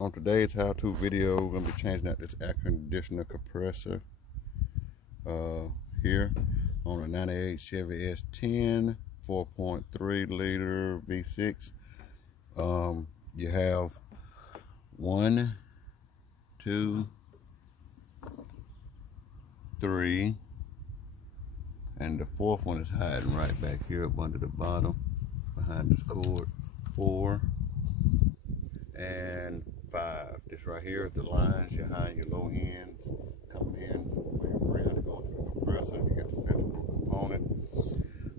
On today's how-to video, we're going to be changing out this air conditioner compressor here on a 98 Chevy S-10 4.3 liter V6. You have 1, 2, 3, and the fourth one is hiding right back here up under the bottom behind this cord. 4 and 5. This right here is the lines behind your low ends coming in for your freon going to the compressor. You got the electrical component.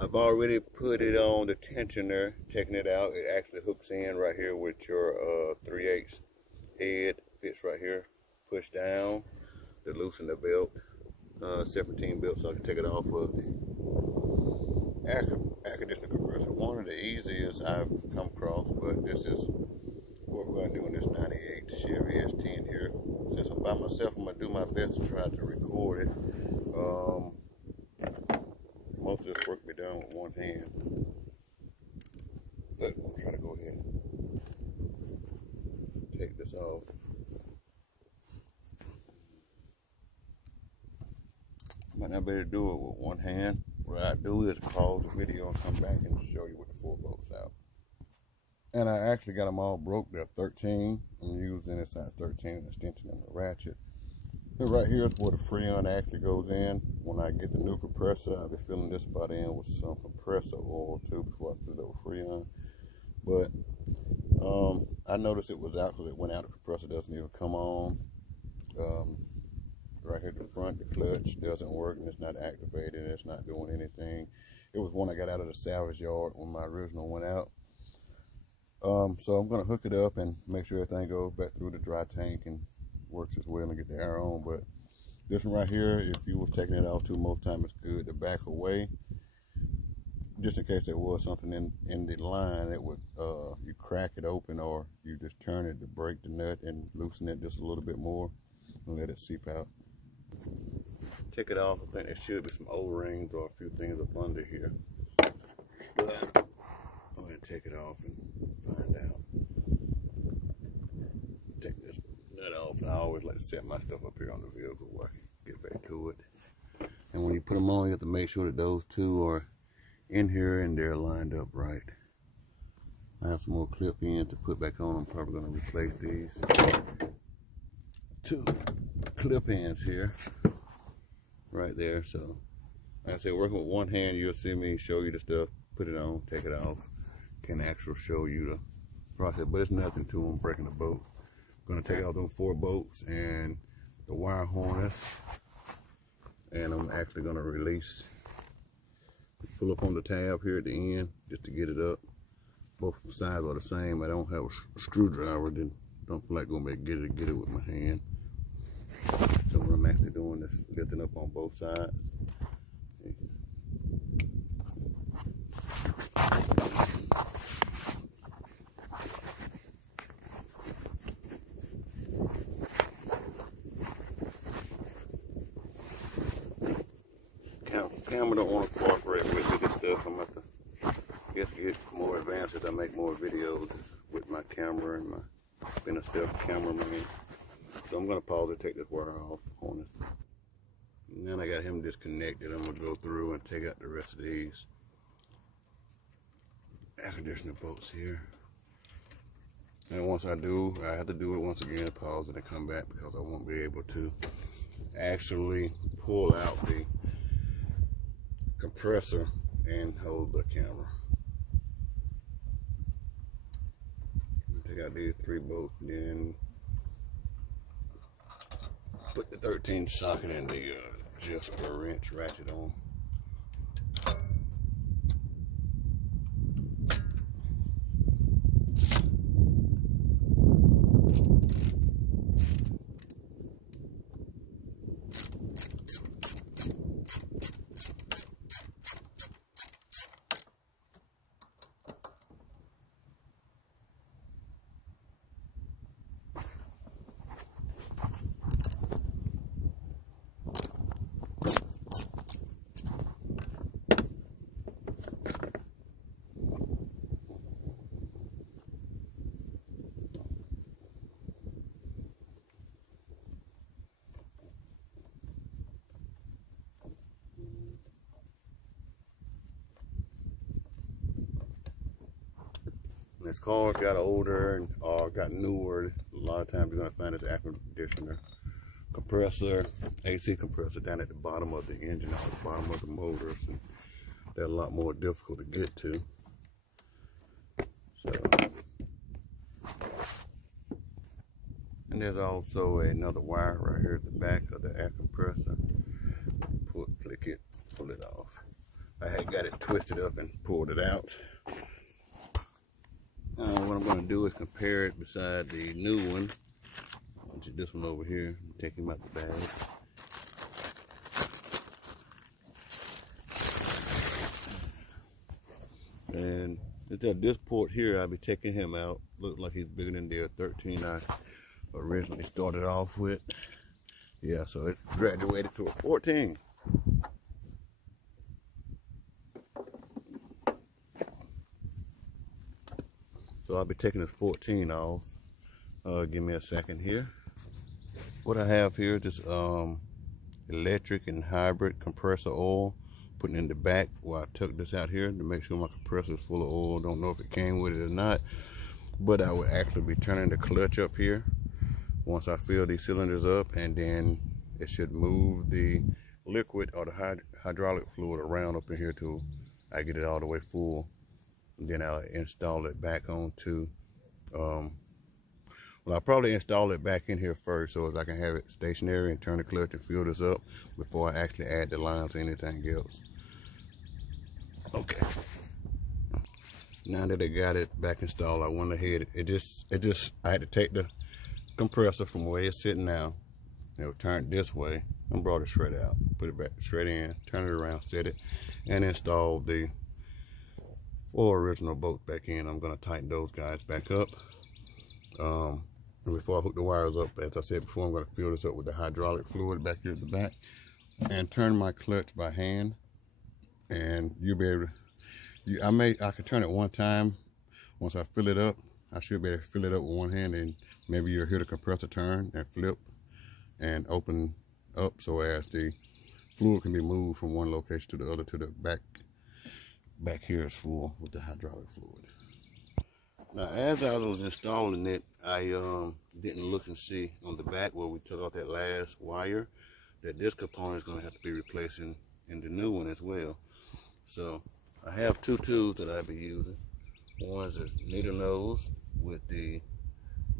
I've already put it on the tensioner, taking it out. It actually hooks in right here with your 3/8 head. Fits right here. Push down to loosen the belt, 17 belt, so I can take it off of the air conditioner compressor. One of the easiest I've come across, but this is what we're going to do in this 98 Chevy S-10 here. Since I'm by myself, I'm going to do my best to try to record it. Most of this work will be done with one hand, but I'm trying to go ahead and take this off. Might not be able to do it with one hand. What I do is pause the video and come back and show you with the 4 bolts out. And I actually got them all broke. They're 13. I'm using a size 13 extension and a ratchet. And right here is where the freon actually goes in. When I get the new compressor, I'll be filling this spot in with some compressor oil too before I fill it with freon. But I noticed it was out because it went out. The compressor doesn't even come on. Right here at the front, the clutch doesn't work and it's not activated and it's not doing anything. It was one I got out of the salvage yard when my original went out. So I'm going to hook it up and make sure everything goes back through the dry tank and works as well and get the air on. But this one right here, if you was taking it off too, most time it's good to back away, just in case there was something in the line. It would you crack it open, or you just turn it to break the nut and loosen it just a little bit more and let it seep out. Take it off. I think there should be some O-rings or a few things up under here, but go ahead and take it off and find out. Take this nut off. I always like to set my stuff up here on the vehicle where I can get back to it. And when you put them on, you have to make sure that those two are in here and they're lined up right. I have some more clip ends to put back on. I'm probably going to replace these 2 clip ends here, right there. So, like I said, working with one hand, you'll see me show you the stuff, put it on, take it off. Can actually show you the process, but it's nothing to them breaking the bolt. I'm gonna take out those 4 bolts and the wire harness, and I'm actually gonna release, pull up on the tab here at the end just to get it up. Both sides are the same. I don't have a screwdriver, then don't feel like going to get it with my hand. So what I'm actually doing is lifting up on both sides. Camera don't want to cooperate with me this stuff. I'm going to have to get more advanced as I make more videos with my camera and my being a self-cameraman. So I'm going to pause and take this wire off on this. And then I got him disconnected. I'm going to go through and take out the rest of these air conditioner bolts here. And once I do, I have to do it once again, pause it and come back, because I won't be able to actually pull out the compressor and hold the camera. Take out these 3 bolts, then put the 13 socket in the just a wrench ratchet on. As cars got older and got newer, a lot of times you're going to find this air conditioner compressor, AC compressor down at the bottom of the engine or the bottom of the motors, and they're a lot more difficult to get to. So, and there's also another wire right here at the back of the air compressor. Click it, pull it off. I had got it twisted up and pulled it out. What I'm going to do is compare it beside the new one. This one over here, take him out the bag. And at this port here, I'll be taking him out. Looks like he's bigger than the 13 I originally started off with. Yeah, so it graduated to a 14. So I'll be taking this 14 off. Give me a second here. What I have here is this electric and hybrid compressor oil, putting in the back where I took this out here to make sure my compressor is full of oil. Don't know if it came with it or not, but I will actually be turning the clutch up here once I fill these cylinders up, and then it should move the liquid or the hydraulic fluid around up in here till I get it all the way full. And then I'll install it back onto well, I'll probably install it back in here first so as I can have it stationary and turn the clutch and fill this up before I actually add the lines or anything else. Okay. Now that I got it back installed, I went ahead. I had to take the compressor from where it's sitting now. It was turned this way and brought it straight out. Put it back straight in, turn it around, set it, and install the 4 original bolts back in. I'm going to tighten those guys back up. And before I hook the wires up, as I said before, I'm going to fill this up with the hydraulic fluid back here at the back and turn my clutch by hand. And you'll be able to, I could turn it one time. Once I fill it up, I should be able to fill it up with one hand, and maybe you'll hear the compressor turn and flip and open up so as the fluid can be moved from one location to the other to the back. Back here is full with the hydraulic fluid. Now, as I was installing it, I didn't look and see on the back where we took off that last wire that this component is going to have to be replaced in the new one as well. So I have 2 tools that I'll be using. One is a needle nose with the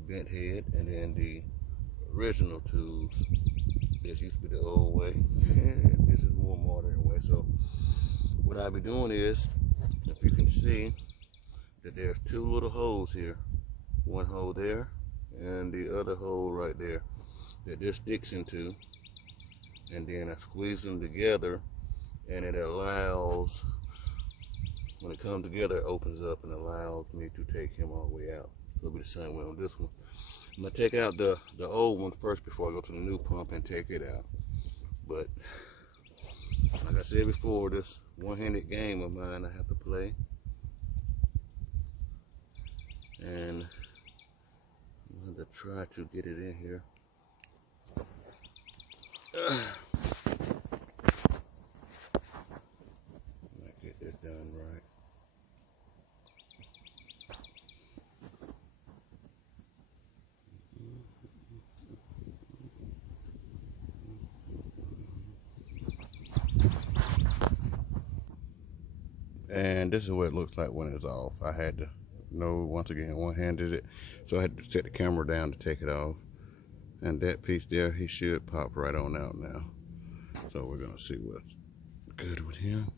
bent head, and then the original tools. This used to be the old way, and this is more modern way. So what I'll be doing is, if you can see, that there's 2 little holes here, one hole there and the other hole right there that this sticks into, and then I squeeze them together, and it allows, when it comes together, it opens up and allows me to take him all the way out. It'll be the same way on this one. I'm gonna take out the old one first before I go to the new pump and take it out. But like I said before, this one-handed game of mine I have to play. And I'm going to try to get it in here. Might get this done right. And this is what it looks like when it's off. I had to once again, one-handed it, so I had to set the camera down to take it off. And that piece there, he should pop right on out now. So we're gonna see what's good with him.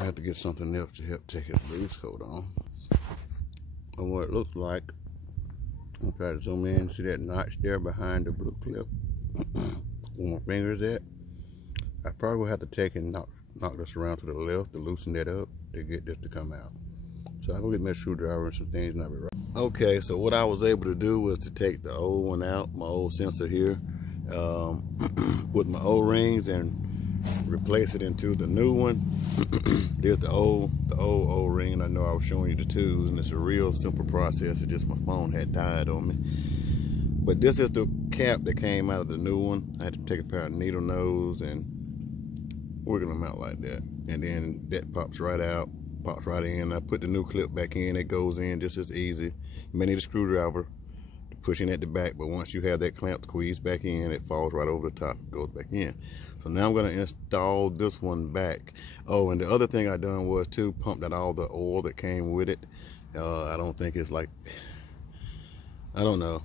I have to get something else to help take his loose coat on. And what it looks like, I'll try to zoom in, see that notch there behind the blue clip. Where my fingers at. I probably will have to take and knock this around to the left to loosen that up to get this to come out. So I'll go get my screwdriver and some things and I'll be right. Okay, so what I was able to do was to take the old one out, my old sensor here, with my O-rings, and replace it into the new one. There's the old O-ring. I know I was showing you the tools, and it's a real simple process. It's just my phone had died on me. But this is the cap that came out of the new one. I had to take a pair of needle nose and wiggle them out like that. And then that pops right out, pops right in. I put the new clip back in, it goes in just as easy. You may need a screwdriver to push in at the back, but once you have that clamp squeezed back in, it falls right over the top, goes back in. So now I'm gonna install this one back. Oh, and the other thing I done was to pump out all the oil that came with it. I don't think it's like, I don't know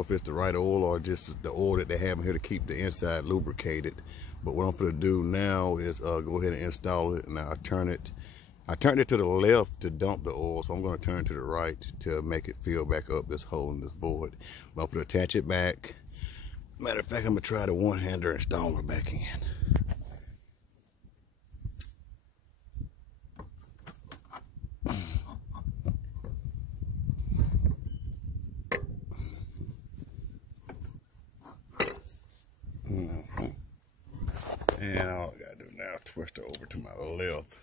if it's the right oil or just the oil that they have in here to keep the inside lubricated. But what I'm gonna do now is go ahead and install it. Now I turned it to the left to dump the oil, so I'm gonna turn it to the right to make it fill back up this hole in this board. But I'm gonna attach it back. Matter of fact, I'm gonna try the one-hander installer back in. And all I gotta do now is twist it over to my left.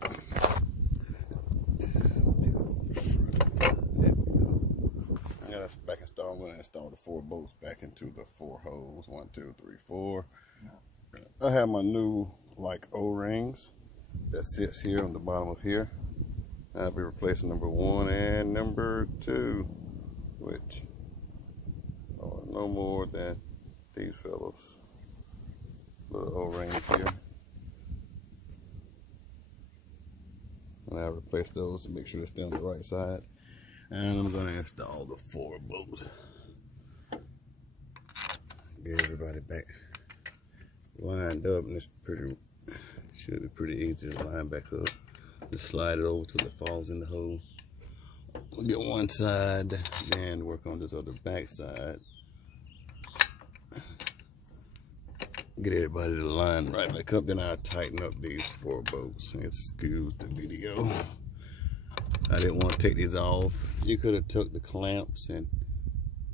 I got this back installed. I'm gonna install the 4 bolts back into the 4 holes. 1, 2, 3, 4. I have my new like O-rings that sits here on the bottom of here. I'll be replacing number 1 and number 2, which are no more than these fellows. Little O-rings here. And I'll replace those to make sure they stay on the right side. And I'm gonna install the 4 bolts. Get everybody back lined up, and it's should be pretty easy to line back up. Just slide it over till it falls in the hole. We'll get one side, then work on this other back side. Get everybody to line right back up. Then I'll tighten up these 4 bolts. Excuse the video. I didn't want to take these off. You could have took the clamps and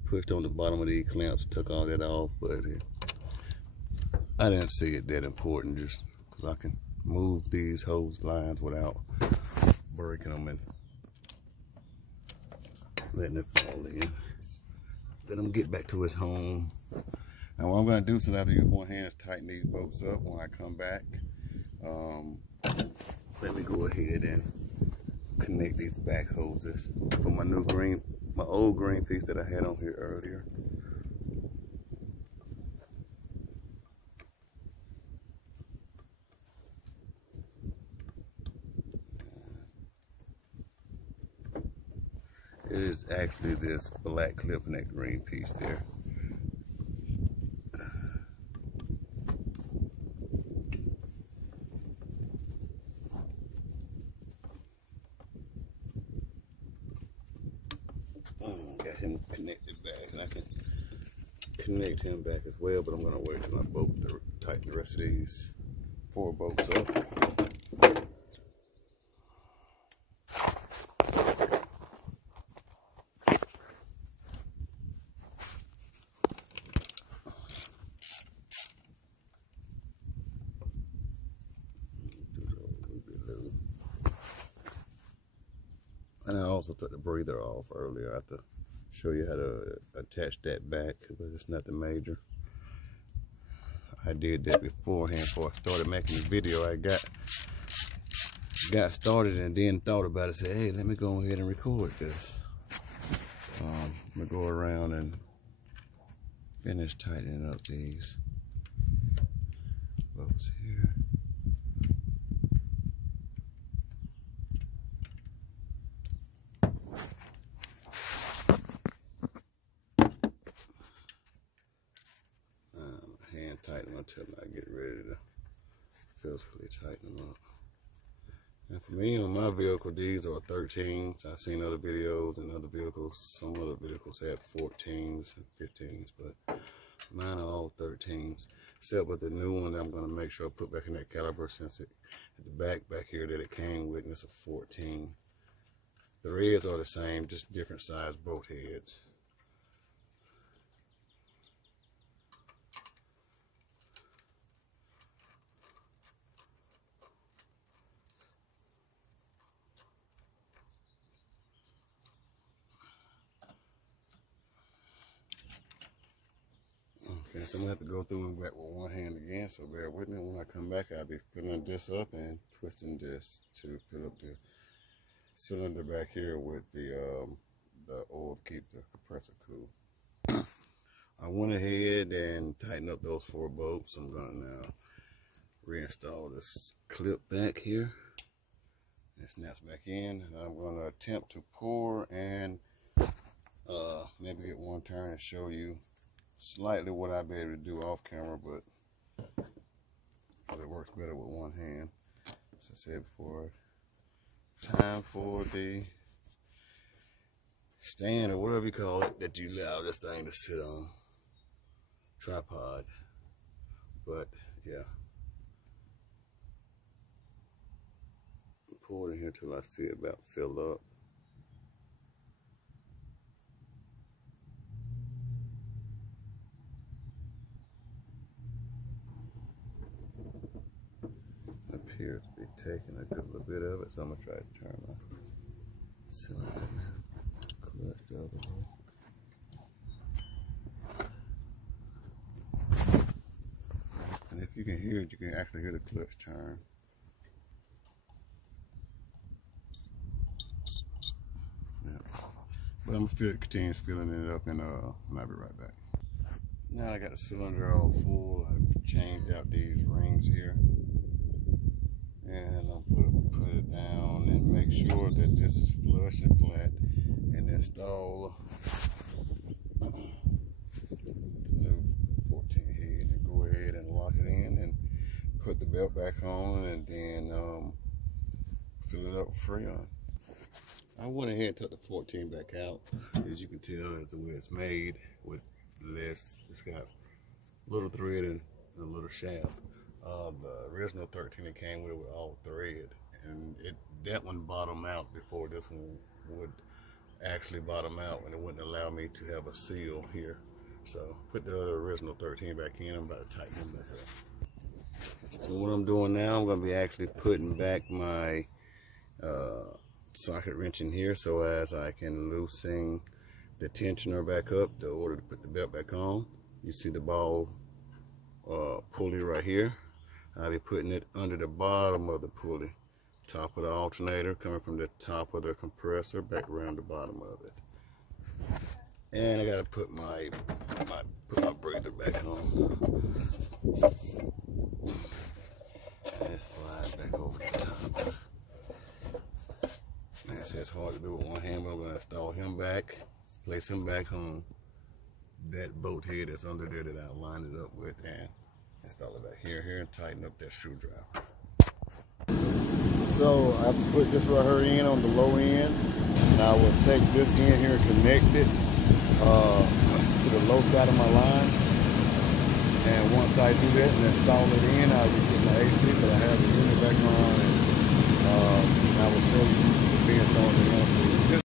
pushed on the bottom of these clamps, took all that off, but I didn't see it that important, just because I can move these hose lines without breaking them and letting it fall in. Let them get back to its home. Now what I'm going to do, since I have to use one hand, is tighten these bolts up when I come back. Let me go ahead and connect these back hoses for my old green piece that I had on here earlier. It is actually this black clip in that green piece there. Got him connected back, and I can connect him back as well, but I'm going to wait till I tighten the rest of these 4 bolts up. And I also took the breather off earlier. I have to show you how to attach that back, but it's nothing major. I did that beforehand before I started making the video. I got started and then thought about it. Said, hey, let me go ahead and record this. I'm gonna go around and finish tightening up these bolts here. Hand tighten until I get ready to physically tighten them up. And for me, on my vehicle, these are 13s. I've seen other videos and other vehicles. Some other vehicles have 14s and 15s, but mine are all 13s. Except with the new one, I'm going to make sure I put back in that caliper, since it at the back here that it came with, and it's a 14. The reds are the same, just different size bolt heads. Okay, so I'm gonna have to go through and back with one hand again, so bear with me. When I come back, I'll be filling this up and twisting this to fill up the cylinder back here with the oil to keep the compressor cool. I went ahead and tightened up those 4 bolts. I'm gonna now reinstall this clip back here. It snaps back in, and I'm gonna attempt to pour and maybe get one turn and show you slightly what I'll be able to do off camera, but it works better with one hand. As I said before, time for the stand or whatever you call it that you allow this thing to sit on. Tripod. But yeah, pour it in here till I see it about fill up. Appears to be taking a good little bit of it, so I'm gonna try to turn my cylinder now. Clutch the other way. And if you can hear it, you can actually hear the clutch turn. Yeah. But I'm gonna continue filling it up, and I'll be right back. Now I got the cylinder all full. I've changed out these rings here. And I'm gonna put it down and make sure that this is flush and flat, and install the new 14 head, and go ahead and lock it in and put the belt back on, and then fill it up with Freon. I went ahead and took the 14 back out. As you can tell, it's the way it's made with less. It's got little thread and a little shaft. The original 13 it came with all thread, and that one bottomed out before this one would actually bottom out, and it wouldn't allow me to have a seal here. So put the original 13 back in. I'm about to tighten them back up. So what I'm doing now, I'm going to be actually putting back my socket wrench in here so as I can loosen the tensioner back up in order to put the belt back on. You see the ball pulley right here. I'll be putting it under the bottom of the pulley, top of the alternator, coming from the top of the compressor back around the bottom of it. And I gotta put my breather back on. And slide back over the top. Like I said, it's hard to do with one hand, but I'm gonna install him back, place him back on that bolt head that's under there that I lined it up with, and install it back here, and tighten up that screwdriver. So I put this right here in on the low end, and I will take this end here and connect it to the low side of my line. And once I do that and install it in, I'll just get my AC, but I have the unit back on, and I will show you the pins on the end.